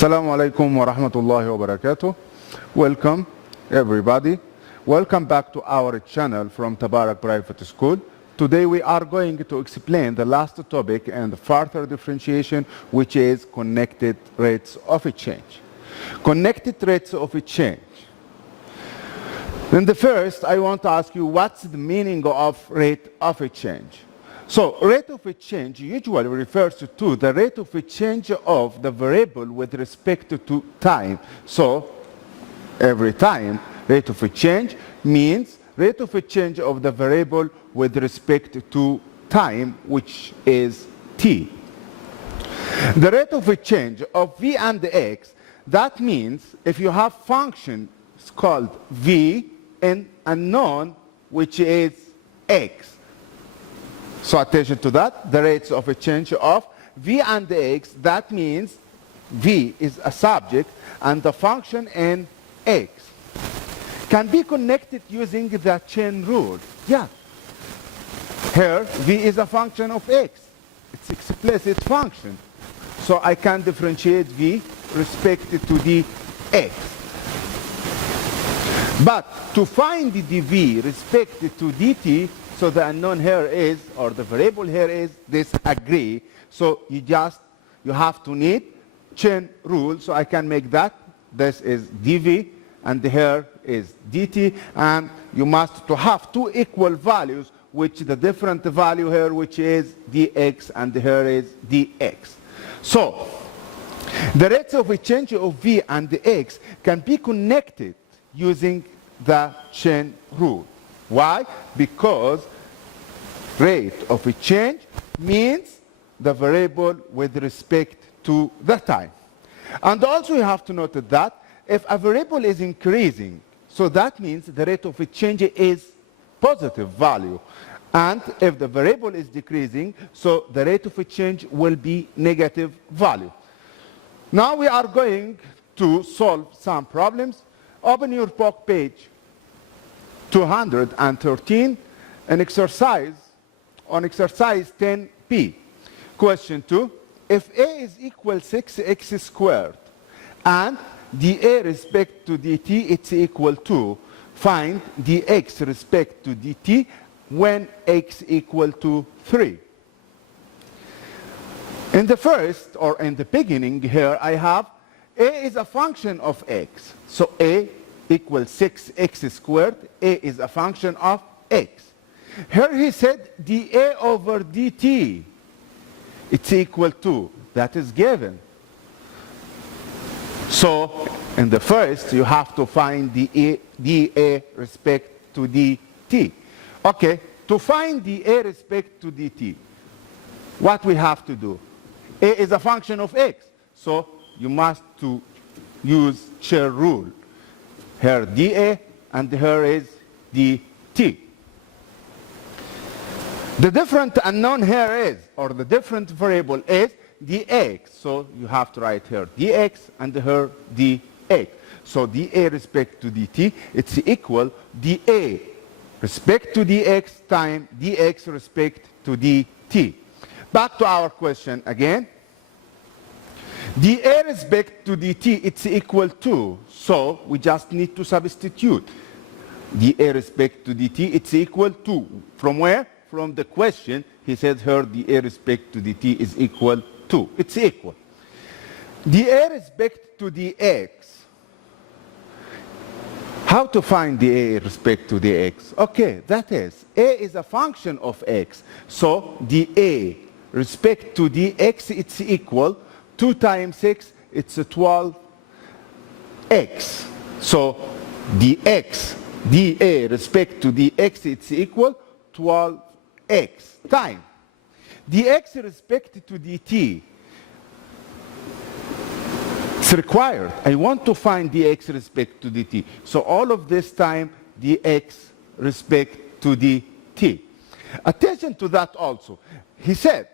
Assalamu alaikum wa rahmatullahi wa barakatuh. Welcome everybody. Welcome back to our channel from Tabarak Private School. Today we are going to explain the last topic and further differentiation, which is connected rates of exchange. Connected rates of exchange. In the first, I want to ask you what's the meaning of rate of exchange. So rate of exchange usually refers to the rate of exchange of the variable with respect to time. So every time rate of exchange means rate of exchange of the variable with respect to time, which is t. The rate of exchange of v and x, that means if you have function called v and unknown, which is x. So attention to that, the rates of exchange of v and x, that means v is a subject and the function in x can be connected using the chain rule. Yeah. Here, v is a function of x. It's explicit function. So I can differentiate v respected to the x. But to find the dv respected to dt, so the unknown here is, or the variable here is disagree. So you have to need chain rule. So I can make that. This is dv, and here is dt, and you must to have two equal values, which the different value here, which is dx, and here is dx. So the rates of exchange of v and the x can be connected using the chain rule. Why? Because rate of exchange means the variable with respect to the time. And also you have to note that if a variable is increasing, so that means the rate of exchange is positive value. And if the variable is decreasing, so the rate of exchange will be negative value. Now we are going to solve some problems. Open your book page 213 and exercise 10b. Question 2. If a is equal 6x squared and dA respect to dt it's equal to, find dx respect to dt when x equal to 3. In the first, or in the beginning here, I have a is a function of x. So a equals 6x squared. A is a function of x. Here he said dA over dt, it's equal to, that is given. So in the first, you have to find dA respect to dt. Okay, to find dA respect to dt, what we have to do? A is a function of x, so you must to use chain rule. Here dA and here is dt. The different unknown here is, or the different variable is dx. So you have to write here dx and here dx. So dA respect to dt, it's equal dA respect to dx times dx respect to dt. Back to our question again. dA respect to dt, it's equal to, so we just need to substitute. dA respect to dt, it's equal to, from where? From the question, he said here dA respect to dt is equal to. It's equal. dA respect to dx. How to find dA respect to dx? Okay, that is, a is a function of x. So dA respect to dx, it's equal 2 times 6, it's 12x. So dx, dA respect to dx, it's equal 12x time. dx respect to dt, it's required. I want to find dx respect to dt. So all of this time, dx respect to dt. Attention to that also. He said,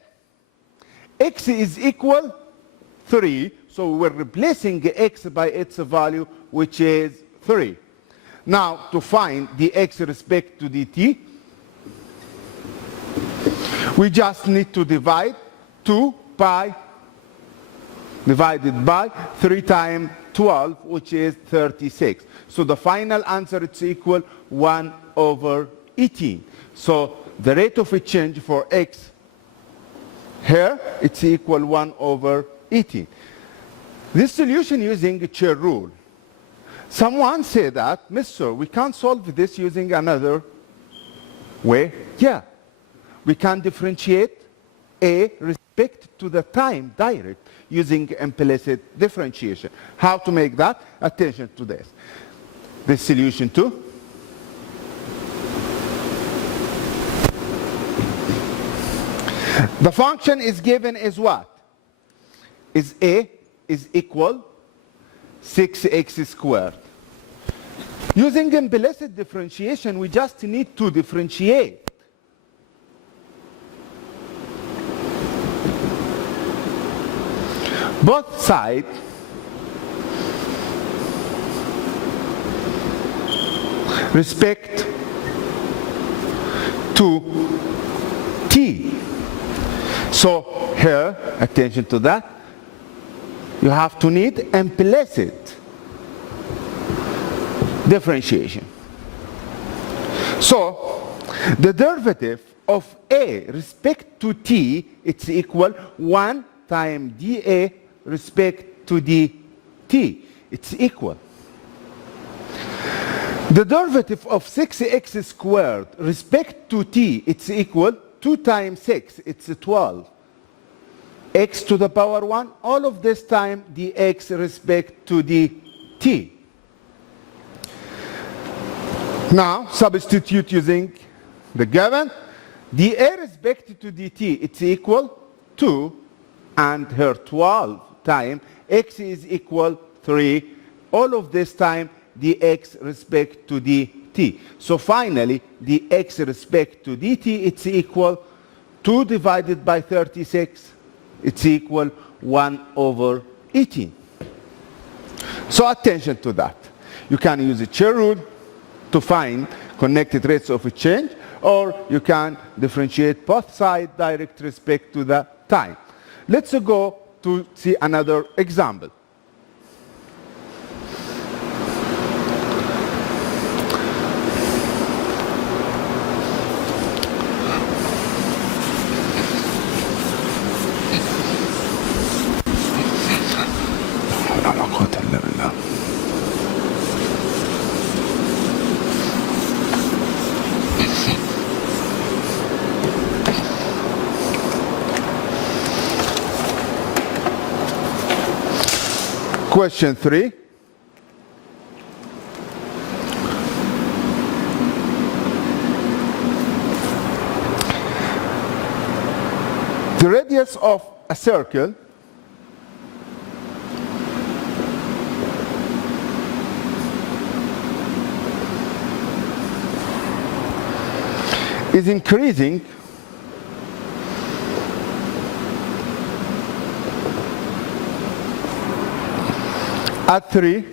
x is equal 3, so we're replacing x by its value, which is 3. Now, to find dx respect to dt, we just need to divide 2 by divided by 3 times 12, which is 36. So the final answer is equal 1 over 18. So the rate of change for x here, it's equal 1 over 18. This solution using a chain rule. Someone said that, Mister, we can't solve this using another way. Yeah, we can differentiate a respect to the time direct using implicit differentiation. How to make that? Attention to this. This solution 2. The function is given as what? Is a is equal 6x squared. Using implicit differentiation, we just need to differentiate. Both sides respect to t. So here, attention to that, you have to need implicit differentiation. So the derivative of a respect to t, it's equal 1 times dA respect to dt. It's equal. The derivative of 6x squared respect to t, it's equal 2 times 6, it's 12. X to the power 1, all of this time dx respect to dt. Now substitute using the given. dA respect to dt, it's equal 2, and here 12 times x is equal 3. All of this time dx respect to dt. So finally, dx respect to dt, it's equal 2 divided by 36. It's equal 1 over 18. So attention to that. You can use a chain rule to find connected rates of change, or you can differentiate both sides direct respect to the time. Let's go to see another example. Question 3. The radius of a circle is increasing at 3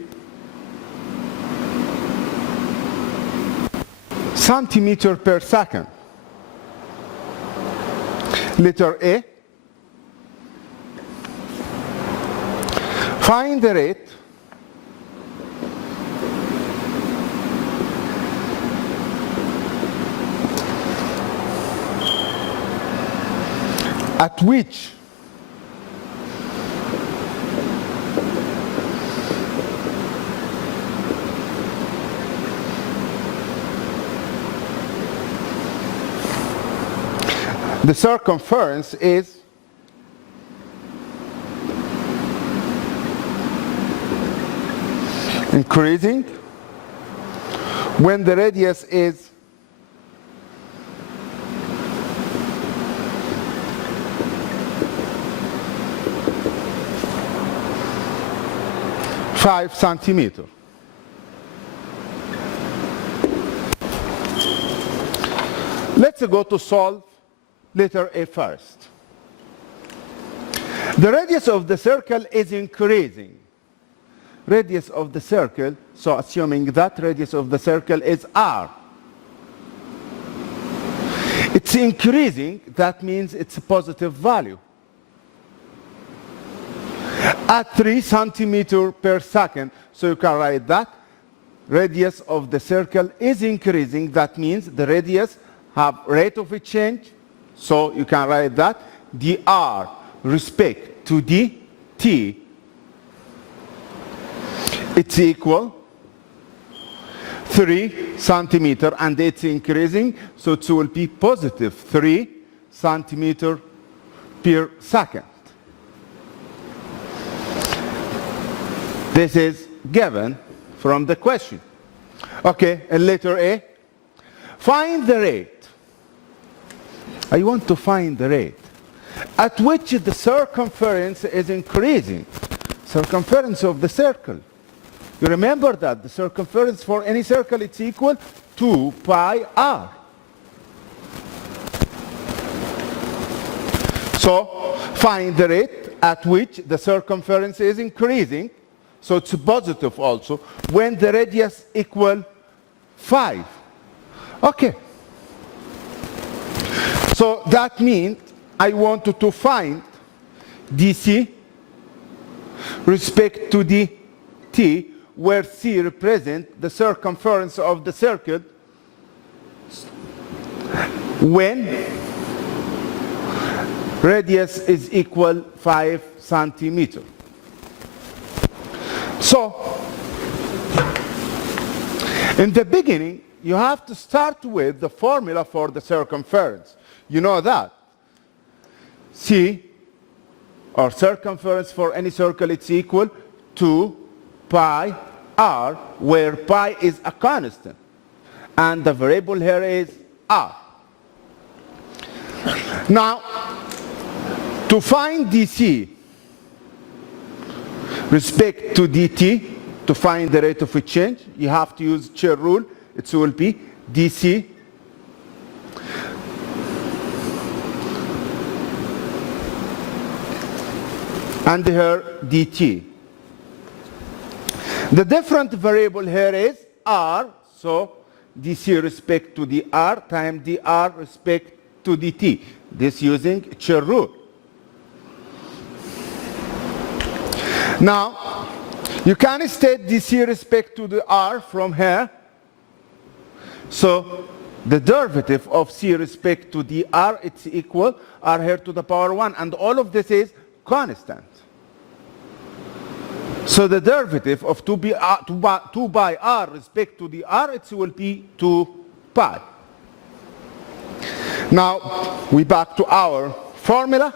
centimeters per second. Letter A. Find the rate at which the circumference is increasing when the radius is 5 centimeters. Let's go to solve letter A first. The radius of the circle is increasing. Radius of the circle, so assuming that radius of the circle is r. It's increasing, that means it's a positive value. at 3 centimeters per second. So you can write that. Radius of the circle is increasing. That means the radius have rate of change. So you can write that dr respect to dt, it's equal 3 centimeters, and it's increasing, so it will be positive 3 centimeters per second. This is given from the question. Okay, and letter A, find the rate. I want to find the rate at which the circumference is increasing. Circumference of the circle. You remember that the circumference for any circle, it's equal to pi r. So find the rate at which the circumference is increasing. So it's positive also when the radius equal 5. Okay. So that means I wanted to find dc respect to dt, where c represents the circumference of the circle when radius is equal 5 centimeters. So in the beginning, you have to start with the formula for the circumference. You know that. C, or circumference for any circle, it's equal to pi r, where pi is a constant. And the variable here is r. Now, to find dc respect to dt, to find the rate of change, you have to use chain rule. It will be dc and here dt. The different variable here is r, so dc respect to dr times dr respect to dt. This using chain rule. Now, you can state dc respect to the r from here. So the derivative of c respect to dr, it's equal r here to the power 1, and all of this is constant. So the derivative of 2 by r respect to the r, it will be 2 pi. Now, we back to our formula.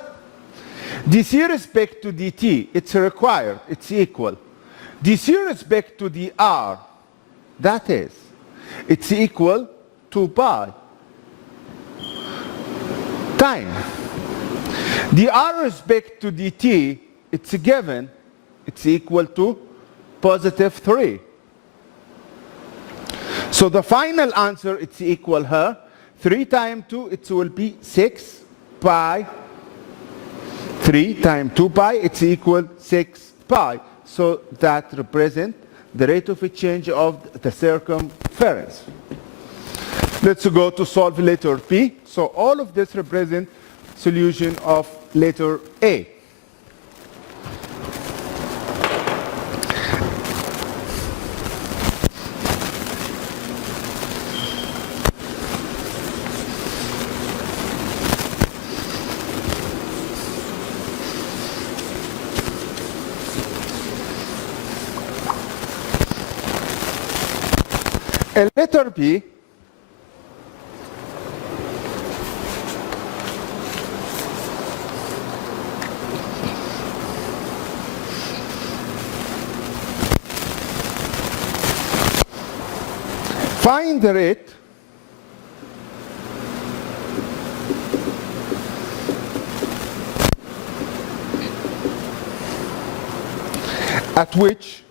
dc respect to dt, it's required, it's equal. dc respect to dr, that is, it's equal to pi time. dr respect to dt, it's given, it's equal to positive 3. So the final answer, it's equal here. 3 times 2, it will be 6 pi. 3 times 2 pi, it's equal 6 pi. So that represents the rate of change of the circumference. Let's go to solve letter P. So all of this represents solution of letter A. A letter B, find the rate at which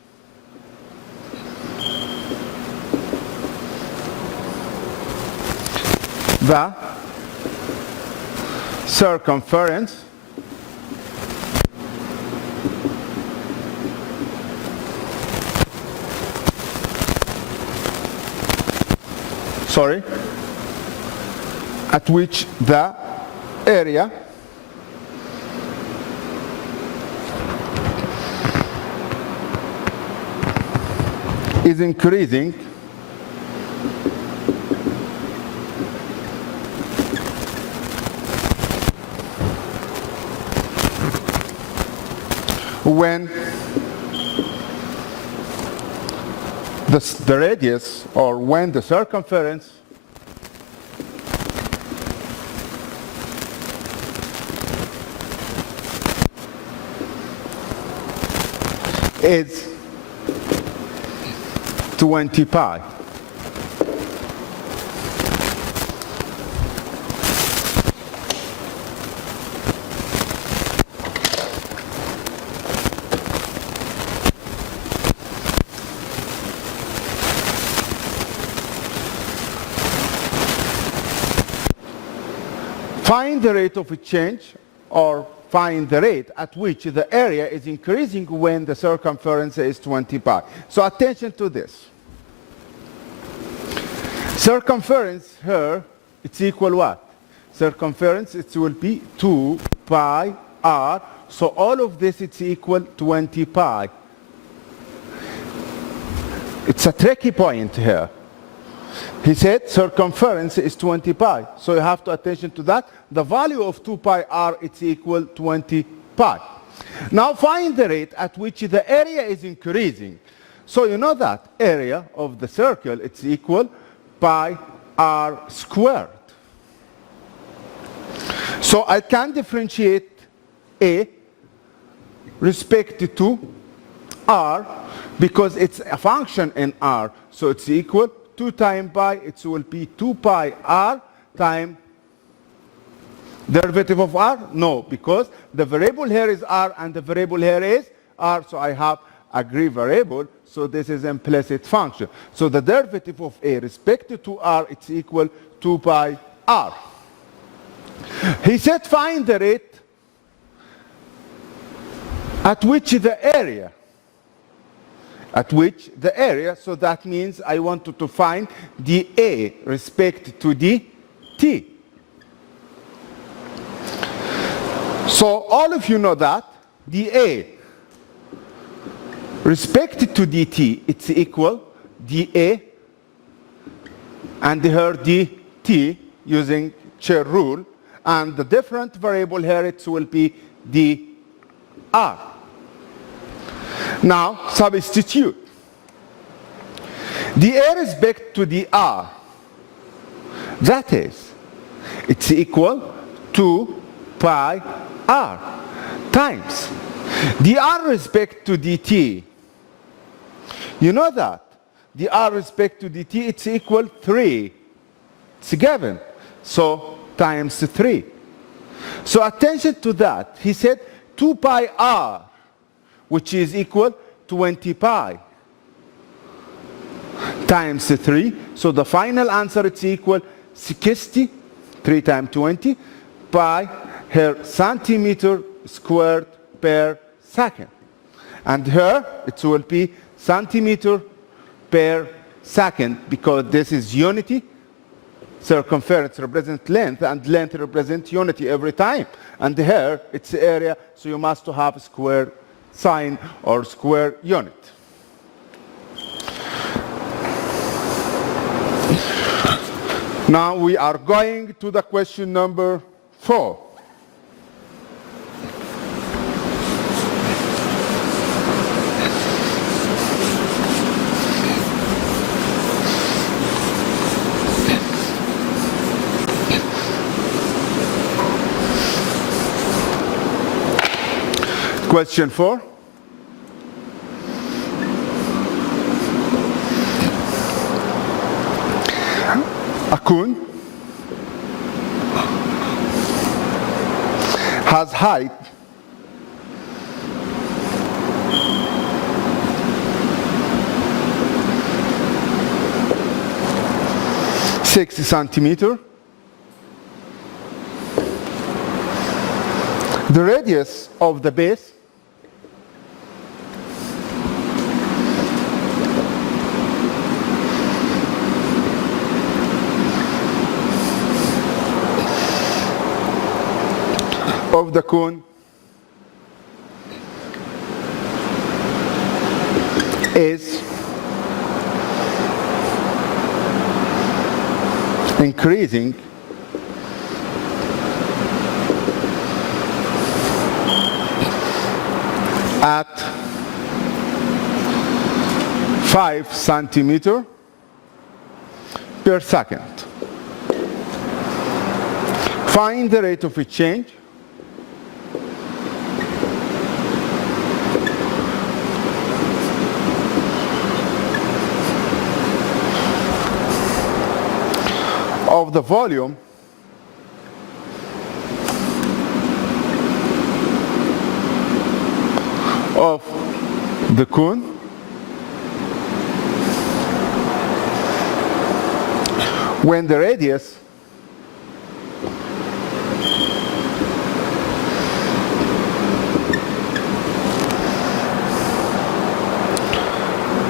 the circumference at which the area is increasing when the radius, or when the circumference is 20 pi. Find the rate of change, or find the rate at which the area is increasing when the circumference is 20 pi. So attention to this. Circumference here, it's equal what? Circumference, it will be 2 pi r. So all of this, it's equal 20 pi. It's a tricky point here. He said circumference is 20 pi. So you have to attention to that. The value of 2 pi r, it's equal 20 pi. Now find the rate at which the area is increasing. So you know that area of the circle, it's equal pi r squared. So I can differentiate A respect to r because it's a function in r. So it's equal 2 times pi, it will be 2 pi r times derivative of r? No, because the variable here is r and the variable here is r, so I have agree variable, so this is implicit function. So the derivative of a respect to r, it's equal 2 pi r. He said find the rate at which the area, so that means I wanted to find the a respect to the t. So all of you know that the a respect to dt, it's equal dA and here dt using chair rule, and the different variable here, it will be dr. Now substitute dA respect to dr, that is, it's equal to pi r times dr respect to dt. You know that dr respect to dt, it's equal 3. It's given. So times 3. So attention to that. He said 2 pi r, which is equal 20 pi times 3. So the final answer, it's equal 60, 3 times 20, pi here centimeter squared per second. And here it will be centimeter per second, because this is unity. Circumference represents length, and length represents unity every time. And here it's area, so you must have square sign or square unit. Now we are going to the question number 4. Question 4. A cone has height 60 centimeter. The radius of the base of the cone is increasing at 5 centimeter per second. Find the rate of change of the volume of the cone when the radius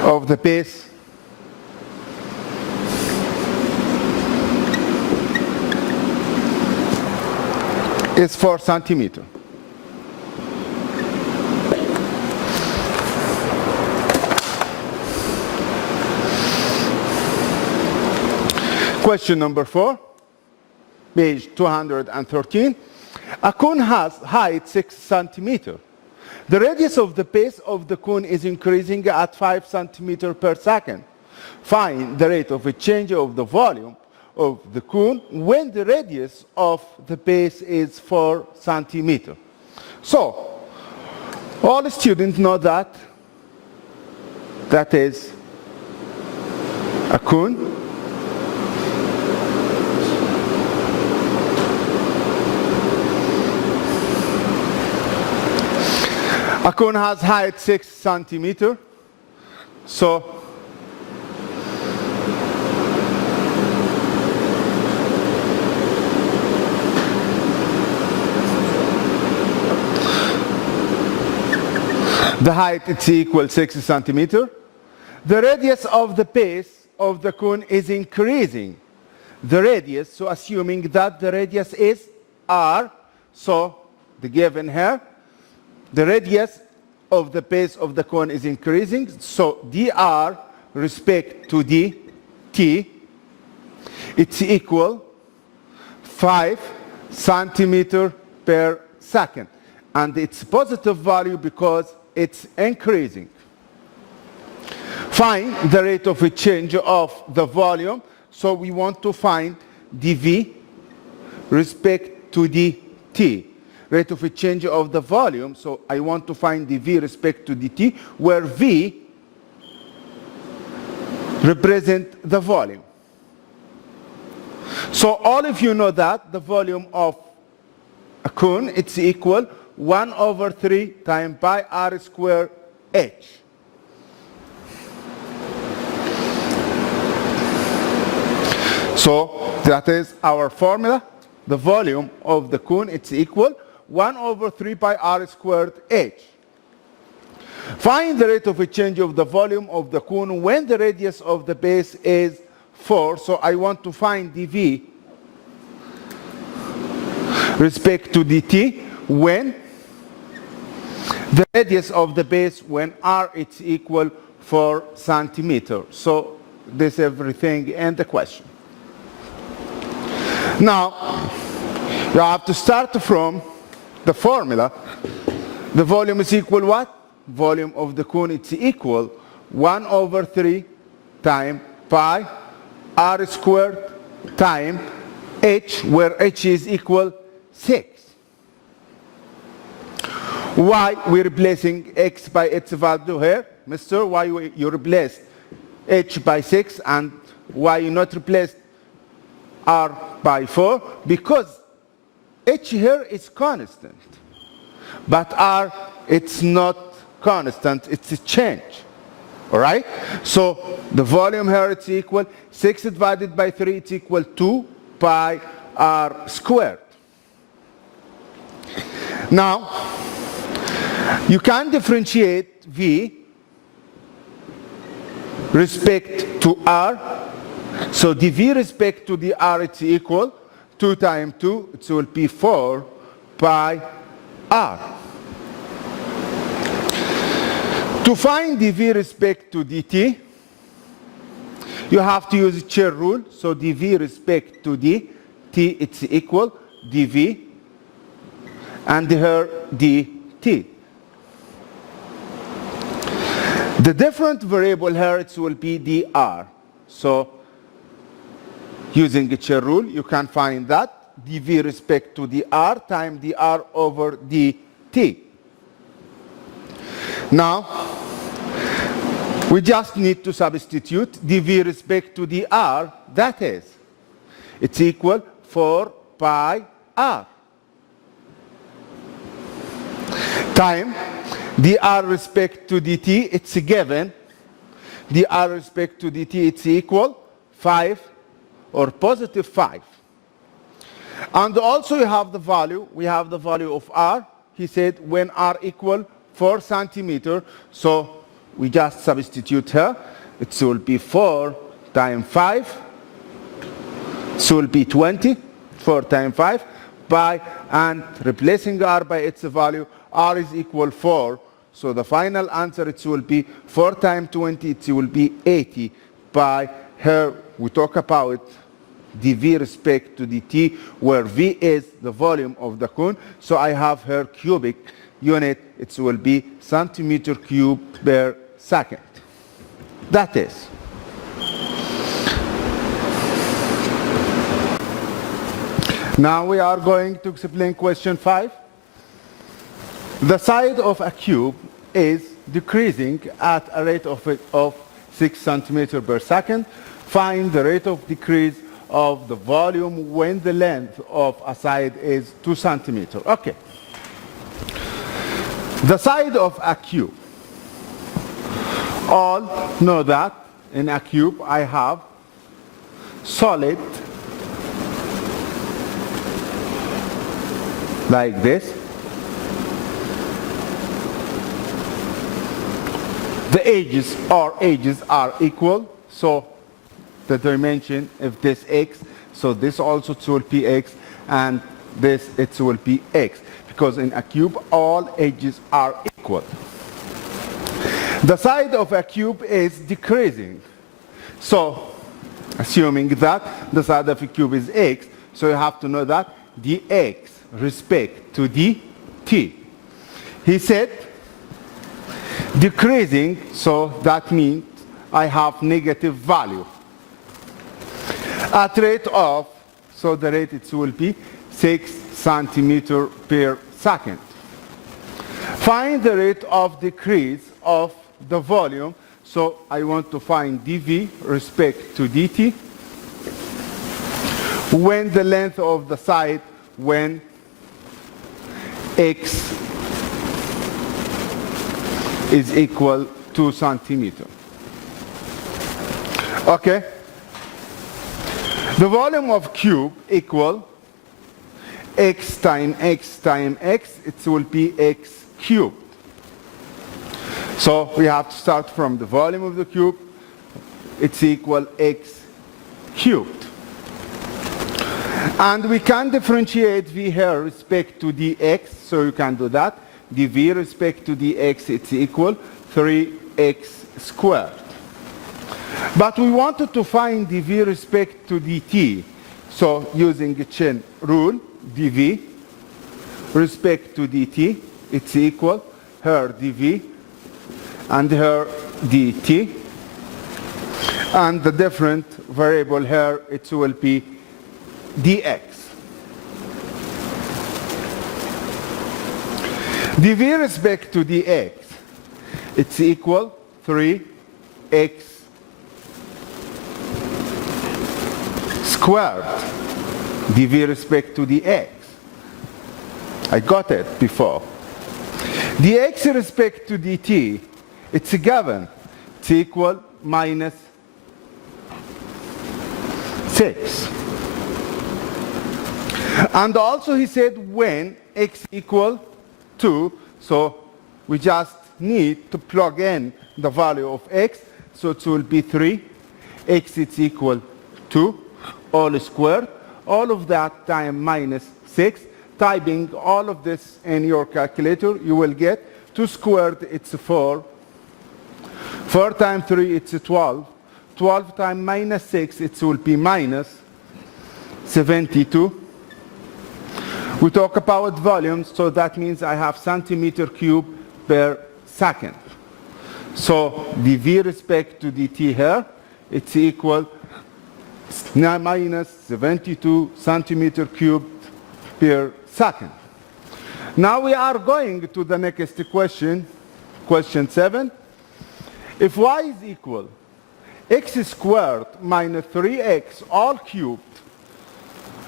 of the base is 4 centimeter. Question number 4, page 213. A cone has height 6 centimeter. The radius of the base of the cone is increasing at 5 centimeter per second. Find the rate of a change of the volume of the cone when the radius of the base is 4 centimeter. So, all students know that is a cone. A cone has height 6 centimeter. So, the height is equal 6 centimeter. The radius of the base of the cone is increasing. The radius, so assuming that the radius is r, so the given here, the radius of the base of the cone is increasing, so dr respect to dt, it's equal 5 centimeter per second. And it's positive value because it's increasing. Find the rate of a change of the volume. So we want to find dV respect to dt. Rate of a change of the volume. So I want to find dV respect to dt, where V represent the volume. So all of you know that the volume of a cone, it's equal 1/3 times pi r squared h. So that is our formula. The volume of the cone, it's equal 1/3 pi r squared h. Find the rate of a change of the volume of the cone when the radius of the base is 4. So I want to find dV respect to dt when the radius of the base, when r it's equal 4 centimeter. So this is everything in the question. Now, you have to start from the formula. The volume is equal what? Volume of the cone, it's equal 1/3 times pi r squared times h, where h is equal 6. Why we're replacing x by its value here? Mister, why you replaced h by 6 and why you not replaced r by 4? Because h here is constant, but r it's not constant, it's a change. All right? So the volume here it's equal 6 divided by 3, it's equal 2 pi r squared. Now, you can differentiate V respect to R. So dV respect to dr, it's equal 2 times 2, it will be 4 pi r. To find dV respect to dt, You have to use chain rule, so dv respect to dt, it's equal dv and here dt. The different variable here, it will be dr. So using the chain rule, you can find that dv respect to dr times dr over dt. Now, we just need to substitute dv respect to dr, that is, it's equal 4 pi r. Time dr respect to dt, it's given. dr respect to dt, it's equal 5 or positive 5. And also you have the value, we have the value of r. He said when r equal 4 centimeter, so we just substitute here. It will be 4 times 5. It will be 20. 4 times 5 by, and replacing r by its value, r is equal 4. So the final answer, it will be 4 times 20, it will be 80. By here, we talk about dv respect to dt, where v is the volume of the cone. So I have here cubic unit, it will be centimeter cube per second. That is. Now we are going to explain question 5. The side of a cube is decreasing at a rate of 6 centimeters per second. Find the rate of decrease of the volume when the length of a side is 2 centimeters. Okay. The side of a cube. All know that in a cube I have solid like this. The edges are equal, so the dimension of this x, so this also will be x, and this it will be x, because in a cube all edges are equal. The side of a cube is decreasing, so assuming that the side of a cube is x, so you have to know that dx respect to dt. He said decreasing, so that means I have negative value. At rate of, so the rate it will be 6 centimeters per second. Find the rate of decrease of the volume, so I want to find dv respect to dt when the length of the side, when x is equal to 2 centimeters. Okay? The volume of cube equal x times x times x, it will be x cubed. So we have to start from the volume of the cube, it's equal x cubed. And we can differentiate v here respect to dx, so you can do that. dv respect to dx, it's equal 3x squared. But we wanted to find dv respect to dt, so using the chain rule, dv respect to dt, it's equal here dv and here dt, and the different variable here, it will be dx. dv respect to dx, it's equal 3x squared. dv respect to dx. I got it before. dx respect to dt, it's a given. It's equal minus 6. And also he said when x equal 2, so we just need to plug in the value of x, so it will be 3. X is equal 2, all squared. All of that time minus 6. Typing all of this in your calculator, you will get 2 squared, it's 4. 4 times 3, it's 12. 12 times minus 6, it will be minus 72. We talk about volumes, so that means I have centimeter cube per second. So dv respect to dt here, it's equal minus 72 centimeter cube per second. Now we are going to the next question, question 7. If y is equal x squared minus 3x all cubed,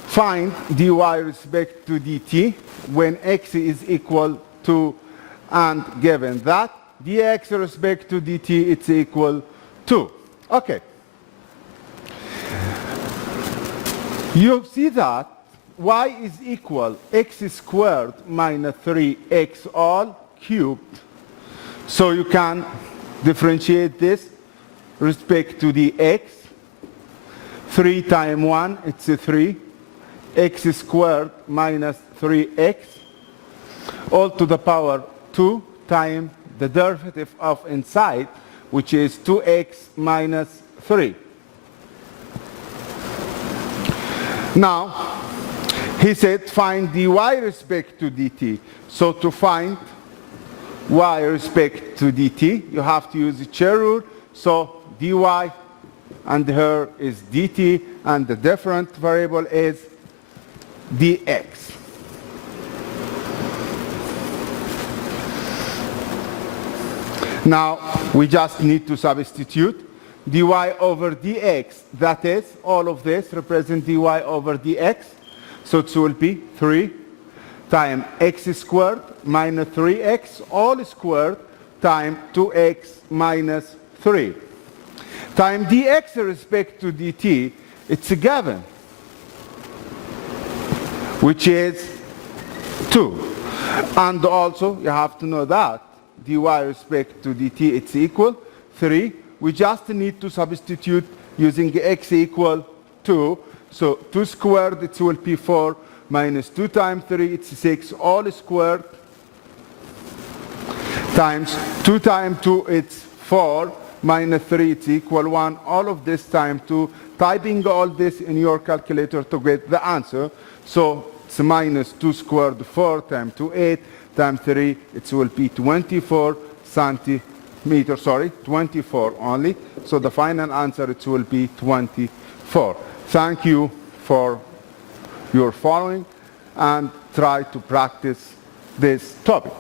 find dy respect to dt when x is equal to, and given that dx respect to dt it's equal to. Okay. You see that y is equal x squared minus 3x all cubed. So you can differentiate this respect to the x. 3 times 1, it's a 3. X squared minus 3x all to the power 2 times the derivative of inside, which is 2x minus 3. Now, he said find dy respect to dt. So to find y respect to dt, you have to use the chain rule. So dy and here is dt, and the different variable is dx. Now, we just need to substitute dy over dx. That is, all of this represents dy over dx. So it will be 3 times x squared minus 3x all squared times 2x minus 3. Times dx respect to dt, it's a given, which is 2. And also, you have to know that dy respect to dt, it's equal 3. We just need to substitute using x equal 2. So 2 squared, it will be 4, minus 2 times 3, it's 6, all squared, times 2 times 2, it's 4, minus 3, it's equal 1. All of this times 2, typing all this in your calculator to get the answer. So it's minus 2 squared, 4 times 2, 8, times 3, it will be 24 centimeter, 24 only. So the final answer, it will be 24. Thank you for your following, and try to practice this topic.